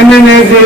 MNAs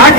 8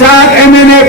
4 MNA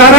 4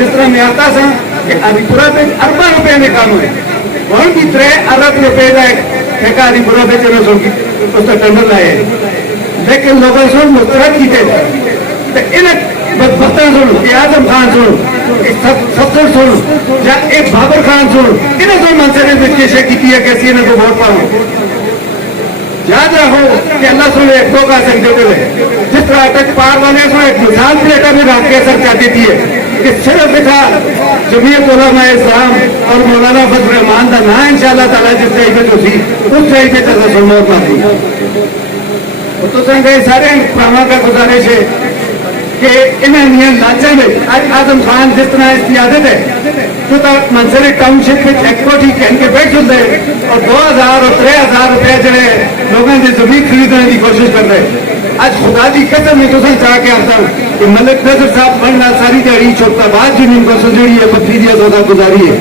جس طرح میں آتا سا کہ علی پورا پہ ارباں روپے میں کام ہوئے ہوں بھی 3 ارب روپے کا ٹھیکہ علی پورا پہ چلو سو اس کا ٹینڈر لائے لیکن لوگوں سے مسترد کیتے تو انہیں بدبختان سنو کہ اعظم خان سنو ایک سفر سنو یا ایک بابر خان سنو انہیں تو منصرے میں کیشے کی ہے کیسی انہیں کو ووٹ پاؤں یاد رکھو کہ اللہ سنے ایک دو کا سکتے ہوئے جس طرح تک پار والے سو ایک مثال پلیٹا بھی رکھ کے سر چاہتی تھی کہ صرف تھا جمعیت علماء اسلام اور مولانا فضل الرحمان کا نام انشاءاللہ تعالیٰ جس سے عزت ہوتی اس سے عزت سے سنموت پاتی تو سنگے سارے پراما کا گزارش ہے کہ انہیں نیاں لاچہ میں آج اعظم خان جس طرح اس کی عادت ہے تو تک منصر ٹاؤن شپ میں ایک کوٹی کہن کے بیٹھ سکتے اور 2000 اور 3000 روپے جڑے لوگوں نے زمین خریدنے کی کوشش کر رہے آج خدا کی قسم میں تو چاہ کے آتا ہوں کہ ملک نظر صاحب بڑھنا ساری دیہی چھوٹا بعد زمین کو سجڑی ہے پتھیریا سودا گزاری ہے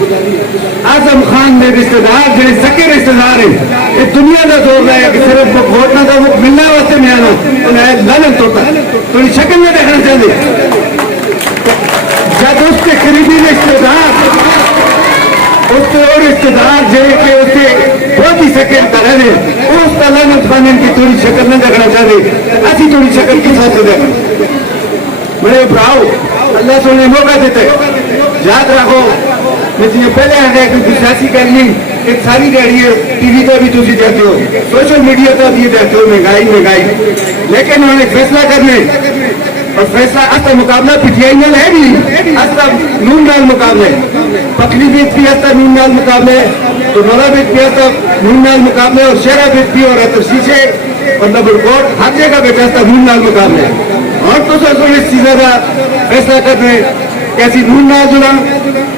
اعظم خان میں رشتے دار جڑے سکے رشتے دار ہیں یہ دنیا کا زور رہا ہے کہ صرف وہ ووٹ نہ تھا وہ ملنا واسطے میں آنا انہیں لالن توتا تو شکل میں دیکھنا چاہتے جب اس کے قریبی رشتے دار اس کے اور رشتے دار جڑے کہ اس کے بہت ہی سکے کرے اس کا لعنت خانن کی تھوڑی شکل نہ دیکھنا چاہتے ایسی تھوڑی شکل کی ساتھ دیکھنا میرے براؤ اللہ سنے موقع دیتے یاد رکھو میں تجھے پہلے آ گیا کہ سیاسی کرنی ایک ساری گاڑی ہے ٹی وی کا بھی تھی دیتے ہو سوشل میڈیا کا بھی دیتے ہو مہنگائی لیکن انہوں نے فیصلہ کرنے اور فیصلہ اصل مقابلہ پی ٹی آئی نال ہے نہیں اصل نون نال مقابلے پتلی بیت بھی اصل نون نال مقابلے تو نولا بیت بھی اصل نون نال مقابلے اور شہرہ بیت بھی اور اتر شیشے اور نبر کوٹ ہر جگہ بیٹھا اصل نون نال مقابلے اور تو سر اس چیزیں کا فیصلہ کرنے کیسی نون نال جڑا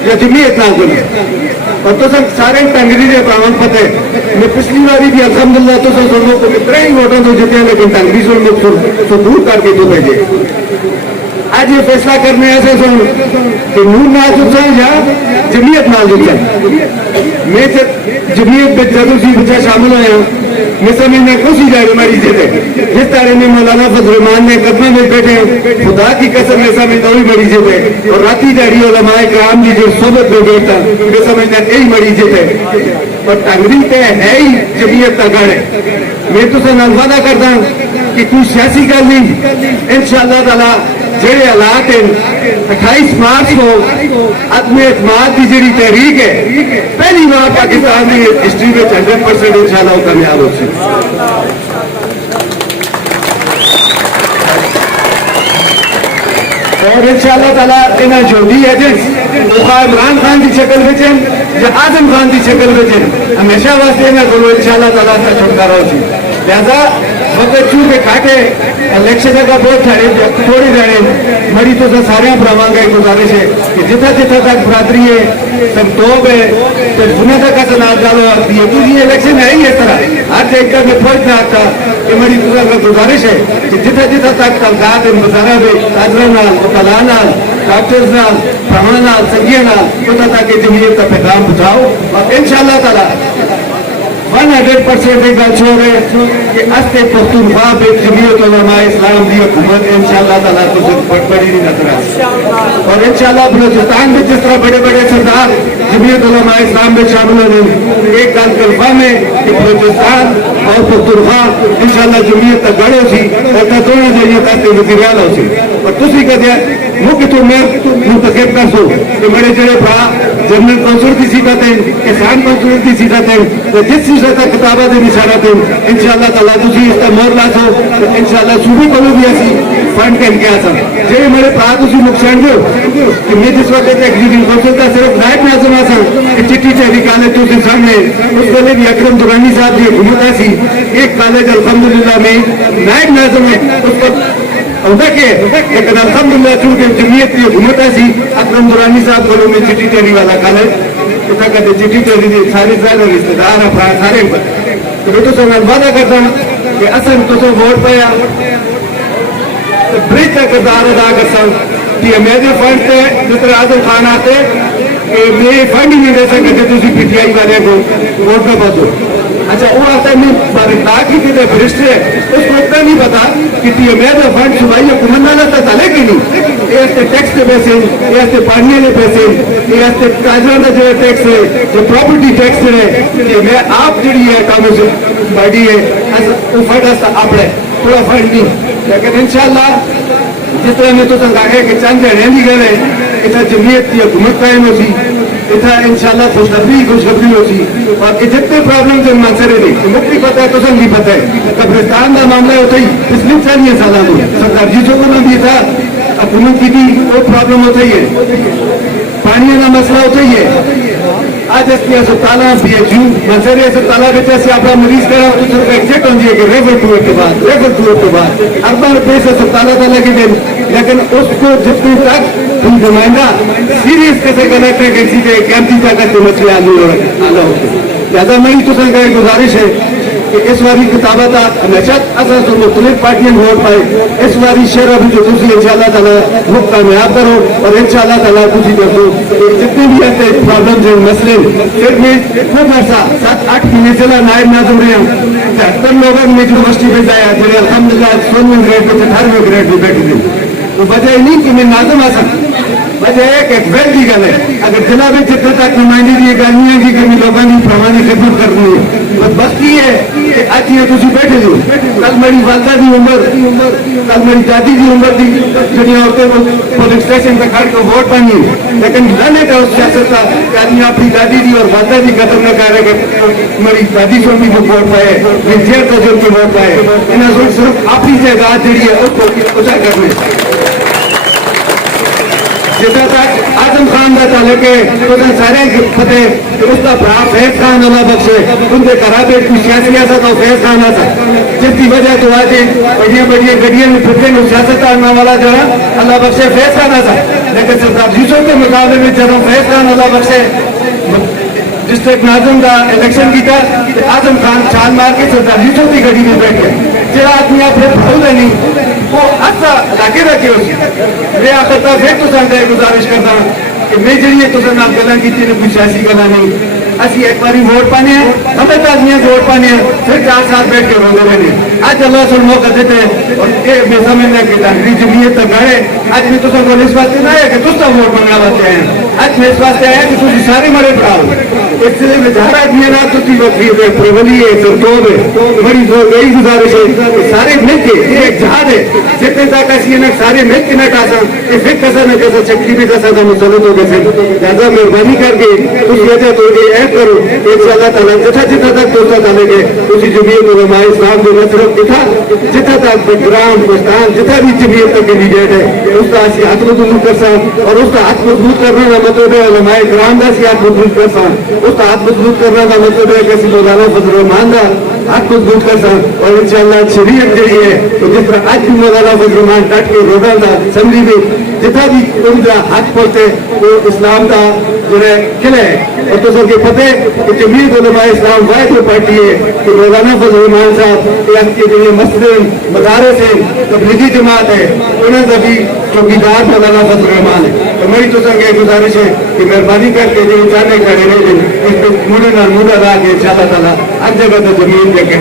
یا جمعیت نال جڑا اور تو سر سارے ٹنگری دے پراون پتے میں پچھلی باری بھی الحمدللہ تو سر سنوں کو اتنے ہی ووٹوں تو جتے ہیں لیکن ٹنگری سے دور کر کے تو بھیجے آج یہ فیصلہ کرنے ایسے سن کہ نون نال جڑا یا جمعیت نال جڑا میں جمعیت میں جدو سی بچہ شامل ہوئے ہوں میں سمجھنا کوشش جائے ہماری جیتے جس طرح میں مولانا فضل الرحمان نے قدمے میں بیٹھے خدا کی قسم میں سمجھتا ہوئی بڑی جیتے اور راتی دہڑی علماء کرام کی جو صحبت میں بیٹھتا میں سمجھنا یہی بڑی جیتے اور ٹنگری تے ہے ہی جمعیت کا گڑھ ہے میں تو سے وعدہ کرتا ہوں کہ کوئی سیاسی گل نہیں انشاءاللہ تعالیٰ جڑے حالات ہیں 28 مارچ کو عدم اعتماد کی جڑی تحریک ہے پہلی بار پاکستان کی ہسٹری میں 100% انشاءاللہ کامیاب ہو سکے اور انشاءاللہ تعالیٰ انہیں جو بھی ایجنٹس خواہ عمران خان کی شکل بچیں یا اعظم خان کی شکل بچیں ہمیشہ واسطے انہیں کو انشاءاللہ تعالیٰ کا چھٹکارا ہو سکے لہذا وقت چونکہ کھاٹے الیکشن کا بہت تھوڑی رہے مری تو سارے براواں کا ایک گزارش ہے کہ جتنا تک برادری ہے سب توب ہے تو دنیا تک کا تنازع ڈالو آتی ہے کیونکہ یہ الیکشن ہے ہی اس طرح ہر ایک کا میں پہنچ نہ آتا کہ میری دوسرا کا گزارش ہے کہ جتنا تک تعداد مظاہرہ میں تاجرہ نال وکلاء نال ڈاکٹرز نال براہمن نال سنگیاں نال اتنا تک جمعیت کا پیغام پہنچاؤ اور انشاءاللہ تعالیٰ 100% ایک گل چھوڑ رہے کہ استے پختونخوا بے جمعیت علماء اسلام کی حکومت انشاءاللہ تعالیٰ کو بڑی نہیں نظر آئے اور انشاءاللہ بلوچستان میں جس طرح بڑے بڑے سردار جمعیت علماء اسلام میں شامل ہونے ایک گل کنفرم ہے کہ بلوچستان اور پختونخوا انشاءاللہ جمعیت کا گڑھ ہو سی اور دونوں ذریعے کرتے وزیر اعلیٰ ہو سی اور تسی کہتے ہیں مکھ تو میں منتخب کر سو کہ میرے جڑے بھرا جنرل کونسل کی صفت ہیں کسان کونسل کی صفت ہیں تو جس صفت تک کتابیں دے نشانت ہیں انشاءاللہ تعالیٰ تسی اس کا مور لا سو انشاءاللہ صوبے کو بھی ایسی فنڈ کہن کے آسا جڑے میرے بھرا تسی نقصان دو کہ میں جس وقت ایگزیکٹو کونسل کا صرف نائب ناظم آسا کہ چٹی چہری کالج تو سامنے اس ویلے بھی اکرم درانی صاحب کی حکومت ایسی ایک کالج الحمدللہ میں نائب ناظم ہے اس کو لیکن الحمدللہ چونکہ جمعیت کی حکومت ایسی اکرم درانی صاحب بولو میں چٹی ٹہری والا کالج اتنا کہتے چٹی ٹہری دی سارے زیادہ رشتے دار افراد سارے تو میں تو سے وعدہ کرتا ہوں کہ اصل تو سے ووٹ پایا برج کا کردار ادا کرتا ہوں کہ میرے فنڈ سے جس طرح اعظم خان آتے کہ میں فنڈ ہی نہیں دے سکتے تھے پی ٹی آئی والے کو ووٹ نہ پاؤ اچھا وہ آتا ہے باقی کے فرشتے اس کو اتنا نہیں پتا کہ میں تو فنڈ صبح حکومت نہ تھا تلے کی نہیں یہ ٹیکس کے پیسے یہ پانی کے پیسے یہ کاجر کا جو ٹیکس ہے جو پراپرٹی ٹیکس ہے کہ میں آپ جڑی ہے کام باڈی ہے وہ فنڈ اپنے تھوڑا فنڈ نہیں لیکن انشاءاللہ جس طرح میں تو کہا ہے کہ چند رہی گئے اتنا جمعیت کی حکومت قائم ہو سی اتنا انشاءاللہ خوشخبری ہو سی اور جتنے پرابلمز ہیں منصرے نہیں مکتی پتہ ہے تو سنگ بھی پتہ ہے قبرستان کا معاملہ ہوتا ہی پچھلے 40 سالوں کو سرکار جی کو بھی تھا حکومت کی بھی وہ پرابلم ہوتا ہی ہے پانی کا مسئلہ ہوتا ہی ہے آج اس کی اسپتال پی ایچ یو منصرے اسپتال اپنا مریض کرا تو صرف ایگزیکٹ ہوتی ہے کہ ریفر ٹو کے بعد اربن روپے سے اسپتال کا لگے دیں لیکن اس کو جتنے تک نمائندہ سیریس کیسے کنیکٹ ہے کسی کے کیمپی طاقت کے مسئلے آلو لہٰذا میری تو سر کا ایک گزارش ہے کہ اس باری کتابت ہمیشہ اصل تو مختلف پارٹیاں ووٹ پائے اس باری شہر ابھی جو تھی ان شاء اللہ تعالیٰ وہ کامیاب کرو اور ان شاء اللہ تعالیٰ کچھ کر دو جتنے بھی ایسے پرابلمز ہیں مسئلے پھر میں خوب عرصہ 7-8 مہینے چلا نائب ناظم رہے ہوں 73 لوگوں میں یونیورسٹی میں جایا جنہیں الحمدللہ 16 گریڈ پہ 18 گریڈ میں بیٹھے تھے وہ وجہ نہیں کہ میں ناظم آ سکتا وجہ ہے کہ ویل کی گل ہے اگر ضلع میں جتنے تک نمائندگی کی گالیاں کی کہ لوگوں کی پروانی خدمت کرنی ہے بس بس یہ ہے کہ آج یہ تھی بیٹھے ہو کل میری والدہ کی عمر کل میری دادی کی عمر تھی جنہیں عورتیں پولیس اسٹیشن پہ کھڑ کے ووٹ پانی لیکن لانے کا اس سیاست کا کہ آدمی اپنی دادی دی اور والدہ کی قدر نہ کر رہے کہ میری دادی سن بھی ووٹ پائے میری جیل کا جو ووٹ پائے انہیں صرف اپنی جائیداد جڑی ہے اس کو اچھا کرنے جتنا تک آزم خان کا تعلق ہے سارے فتح اس کا برا فیض خان اللہ بخشے ان کے گھر پہ کوئی سیاسی ایسا تو فیض خان آتا جس کی وجہ تو آج بڑی بڑی گڈیاں میں پھرتے ہیں سیاست آنے والا جو ہے اللہ بخشے فیض خان آتا لیکن سردار یوسف کے مقابلے میں جب فیض خان اللہ بخشے ڈسٹرکٹ ناظم کا الیکشن کیا آزم خان چھال مار کے سردار یوسف کی گڈی میں بیٹھ گئے جہاں آدمی آپ بھول نہیں وہ اچھا علاقے رکھے ہوئی میں آخر تک پھر تو سنتا ہے گزارش کرتا ہوں کہ میں جڑی تو سن آپ گلا کی کوئی سیاسی گلا نہیں اسی ایک باری ووٹ پانے ہیں ہمیں آدمی ووٹ پانے ہیں پھر 4 سال بیٹھ کے روزے رہنے آج اللہ سے موقع دیتے ہیں اور یہ میں سمجھنا کہ داخلی جمعیت تک گڑے آج میں تو سب کو اس واسطے نہ ہے کہ تم سب ووٹ منگا لاتے ہیں آج میں اس واسطے آیا کہ تم سارے مرے پڑا ہو اس سے میں ہر آدمی نہ تو پرولی ہے سرطوب ہے بڑی یہی گزارش ہے کہ سارے مل کے یہ ایک جہاد ہے جتنے تک ایسی ہے سارے مل کے نہ ٹاسا کہ پھر کسا نہ کسا چکری بھی کسا تھا مسلط ہو گئے لہٰذا مہربانی کر کے اس وجہ تو یہ ایڈ کرو ان شاء اللہ تعالیٰ جتنا تک دوستا ڈالے گے اسی جمعیت علماء اسلام جو نہ صرف دکھا جتنا تک گرام پاکستان جتنا بھی جمعیت کا کینڈیڈیٹ ہے اس کا اسی ہاتھ مضبوط کر سا اور اس کا ہاتھ مضبوط کرنے کا مطلب ہے علماء کرام کا اسی ہاتھ مضبوط کر سا اس کا ہاتھ مضبوط کرنے کا مطلب ہے کہ اسی مولانا فضل الرحمان کا ہاتھ مضبوط کر سا اور ان شاء اللہ شریعت جڑی ہے تو جس طرح آج بھی مولانا فضل الرحمان ڈٹ کے روڈا تھا اسمبلی میں جتنا بھی ان کا ہاتھ پہنچتے وہ اسلام کا جو ہے قلعہ ہے اور تو سب کے پتہ کہ جمعیت علماء اسلام واحد جو پارٹی ہے کہ مولانا فضل الرحمان صاحب کے جو مسجد مدارس ہیں تبلیغی جماعت ہے انہیں کا بھی چوکیدار مولانا فضل الرحمان ہے تو میری تو سب یہ گزارش ہے کہ مہربانی کر کے جو چاہتے کھڑے رہے اس پہ موڑے نہ موڑا رہا کہ ان شاء اللہ تعالیٰ ہر جگہ تو زمین دے کے